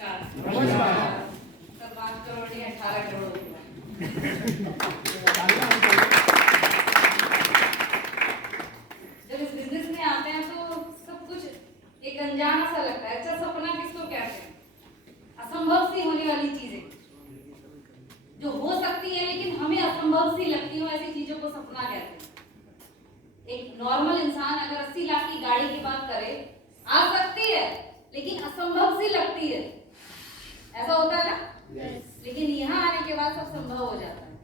नमस्कार। सर 5 करोड़ नहीं 18 करोड़ जब इस बिजनेस में आते हैं तो सब कुछ एक अनजाना सा लगता है। अच्छा, सपना किसको कहते हैं? असंभव सी होने वाली चीजें जो हो सकती है लेकिन हमें असंभव सी लगती हो, ऐसी चीजों को सपना कहते हैं। एक नॉर्मल इंसान अगर 80 लाख की गाड़ी की बात करे, आ सकती है लेकिन असंभव सी लगती है, ऐसा होता है ना? लेकिन यहाँ आने के बाद सब संभव हो जाता है।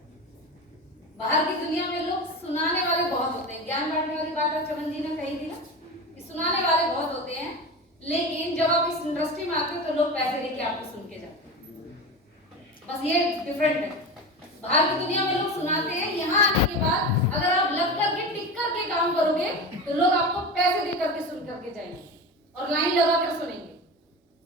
बाहर की दुनिया में लोग सुनाने वाले बहुत होते हैं, ज्ञान बांटने वाली बात चमन जी ने कही थी ना कि सुनाने वाले बहुत होते हैं, लेकिन जब आप इस इंडस्ट्री में आते हो तो लोग पैसे देके आपको सुन के जाते हैं। बस ये डिफरेंट है। बाहर की दुनिया में लोग सुनाते हैं, यहाँ आने के बाद अगर आप लग करके टिक करके काम करोगे तो लोग आपको पैसे दे करके सुन करके जाएंगे और लाइन लगा कर सुनेंगे।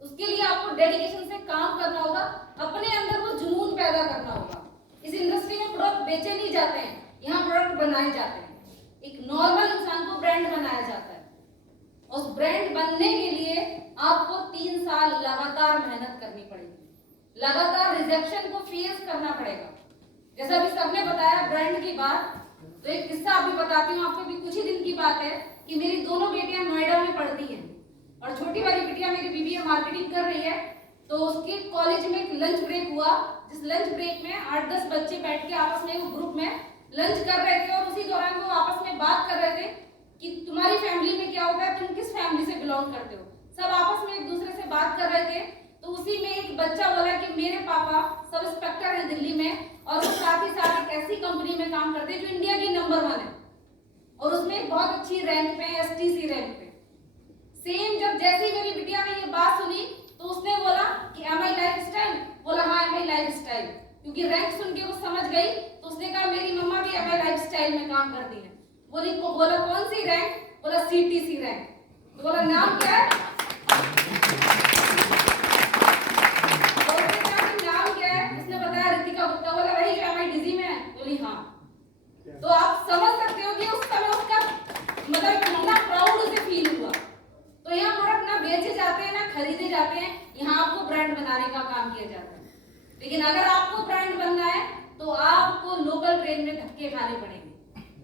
उसके लिए आपको डेडिकेशन से काम करना होगा, अपने अंदर वो जुनून पैदा करना होगा। इस इंडस्ट्री में प्रोडक्ट बेचे नहीं जाते हैं, यहाँ प्रोडक्ट बनाए जाते हैं। एक नॉर्मल इंसान को ब्रांड बनाया जाता है। उस ब्रांड बनने के लिए आपको 3 साल लगातार मेहनत करनी पड़ेगी, लगातार रिजेक्शन को फेस करना पड़ेगा। जैसा अभी सबने बताया ब्रांड की बात, तो एक किस्सा अभी बताती हूँ आपको। भी कुछ ही दिन की बात है कि मेरी दोनों बेटियां नोएडा में पढ़ती हैं और छोटी वाली बिटिया मेरी बीबीए मार्केटिंग कर रही है। तो उसके कॉलेज में एक लंच ब्रेक हुआ, जिस लंच ब्रेक में 8-10 बच्चे बैठ के आपस में ग्रुप में लंच कर रहे थे और उसी दौरान वो आपस में बात कर रहे थे कि तुम्हारी फैमिली में क्या होता है, तुम किस फैमिली से बिलोंग करते हो। सब आपस में एक दूसरे से बात कर रहे थे। तो उसी में एक बच्चा बोला कि मेरे पापा सब इंस्पेक्टर है दिल्ली में और वो साथ ही साथ एक ऐसी कंपनी में काम करते हैं जो इंडिया की नंबर 1 है और उसमें बहुत अच्छी रैंक पे, एसटीसी रैंक पे। सेम जब जैसे ही मेरी बिटिया ने ये बात सुनी तो उसने बोला कि एम आई लाइफ स्टाइल? बोला हाँ एम आई लाइफ स्टाइल। क्योंकि रैंक सुन के वो समझ गई तो उसने कहा मेरी मम्मा भी एम आई लाइफ स्टाइल में काम करती है। बोला कौन सी रैंक? बोला सीटीसी रैंक। तो बोला नाम क्या है? नाम क्या है? उसने बताया रितिका गुप्ता। बोला वही जो एम आई डिजी में है? बोली हाँ। तो आप समझ सकते हो कि उस समय उसका मतलब कितना प्राउड उसे फील हुआ। तो यहाँ प्रोडक्ट ना बेचे जाते हैं ना खरीदे जाते हैं, यहाँ आपको ब्रांड बनाने का काम किया जाता है। लेकिन अगर आपको ब्रांड बनना है तो आपको लोकल ट्रेन में धक्के खाने पड़ेंगे,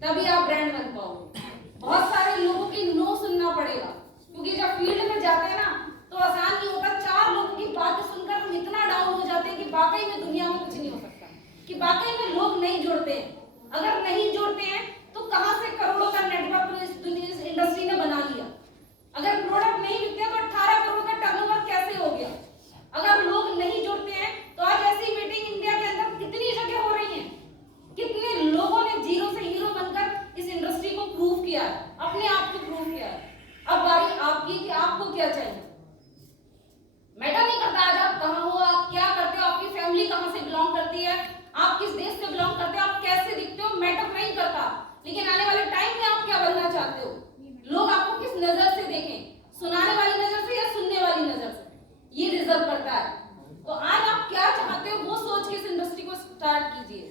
तभी आप ब्रांड बन पाओगे। बहुत सारे लोगों की नो सुनना पड़ेगा, क्योंकि जब फील्ड में जाते हैं ना तो आसान नहीं होता। 4 लोगों की बातें सुनकर हम इतना डाउन हो जाते हैं कि वाकई में दुनिया में कुछ नहीं हो सकता, कि वाकई में लोग नहीं जुड़ते हैं। अगर नहीं जुड़ते हैं तो कहां से करोड़ों का नेटवर्क इस इंडस्ट्री ने बना लिया। अगर प्रोडक्ट नहीं बिकते तो 18 करोड़ का टर्नओवर कैसे हो गया? अगर लोग नहीं जुड़ते हैं तो आज ऐसी मीटिंग इंडिया के अंदर कितनी जगह हो रही हैं, कितने लोगों ने जीरो से हीरो बनकर इस इंडस्ट्री को प्रूव किया है, अपने आप को प्रूव किया है। अब बारी आपकी कि आपको क्या चाहिए। मैटर नहीं करता आज आप कहां हो, आप क्या करते हो, आपकी फैमिली कहां से बिलोंग करती है, आप किस देश से बिलोंग करते हो, आप कैसे दिखते हो, मैटर नहीं करता। लेकिन आने वाले टाइम में आप क्या बनना चाहते हो, लोग आपको किस नजर से देखें, सुनाने वाली नजर से या सुनने वाली नजर से, ये रिजर्व करता है। तो आज आप क्या चाहते हो वो सोच के इस इंडस्ट्री को स्टार्ट कीजिए।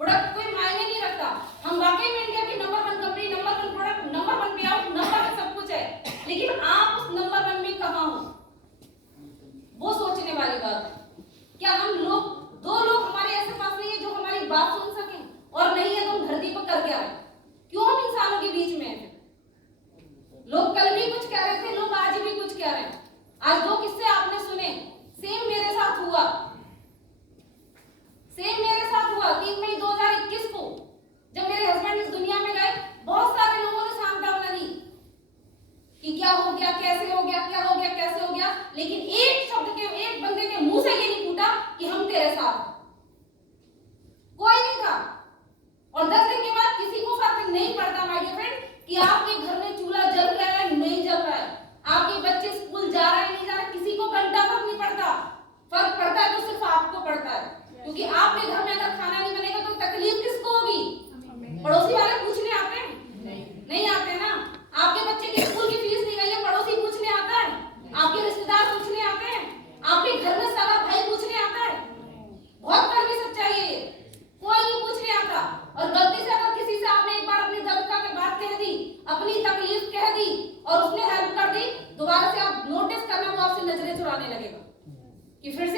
प्रोडक्ट कोई मायने नहीं रखता। हम वाकई में इंडिया की number 1 company, number 1 product, number 1 पे आउट, नंबर 1 सब कुछ है, लेकिन आप उस नंबर 1 में कहां हो, वो सोचने वाली बात है। क्या हम लोग 2 लोग हमारे ऐसे पास नहीं है जो हमारी बात सुन सकें? और नहीं है तो हम धरती पर कर क्या रहे? क्यों हम इंसानों के बीच में हैं? लोग कल भी कुछ कह रहे थे, लोग आज भी कुछ कह रहे हैं। आज 2 किस्से आपने सुने, सेम मेरे साथ हुआ। 3 मई 2021 को जब मेरे हस्बैंड इस दुनिया में गए, बहुत सारे लोगों ने सांत्वना दी कि क्या हो गया, कैसे हो गया, क्या हो गया, कैसे हो गया, लेकिन एक शब्द के, एक बंदे के मुंह से ये नहीं फूटा कि हम तेरे साथ। कोई नहीं था। और 10 दिन के बाद किसी को फर्क नहीं पड़ता माय डियर फ्रेंड कि आपके घर में चूल्हा जल रहा है नहीं जल रहा है, आपके बच्चे स्कूल जा रहे हैं नहीं जा रहे, किसी को घंटा फर्क नहीं पड़ता। फर्क पड़ता है तो सिर्फ आपको पड़ता है, क्योंकि आपके घर में अगर खाना नहीं बनेगा तो तकलीफ किसको होगी? पड़ोसी वाले पूछने आते हैं? नहीं आते ना। आपके बच्चे की स्कूल की फीस नहीं गई है, पड़ोसी पूछने आता है, आपके रिश्तेदार पूछने आते हैं, आपके घर में सारा भाई पूछने आता है। बहुत कि फिर से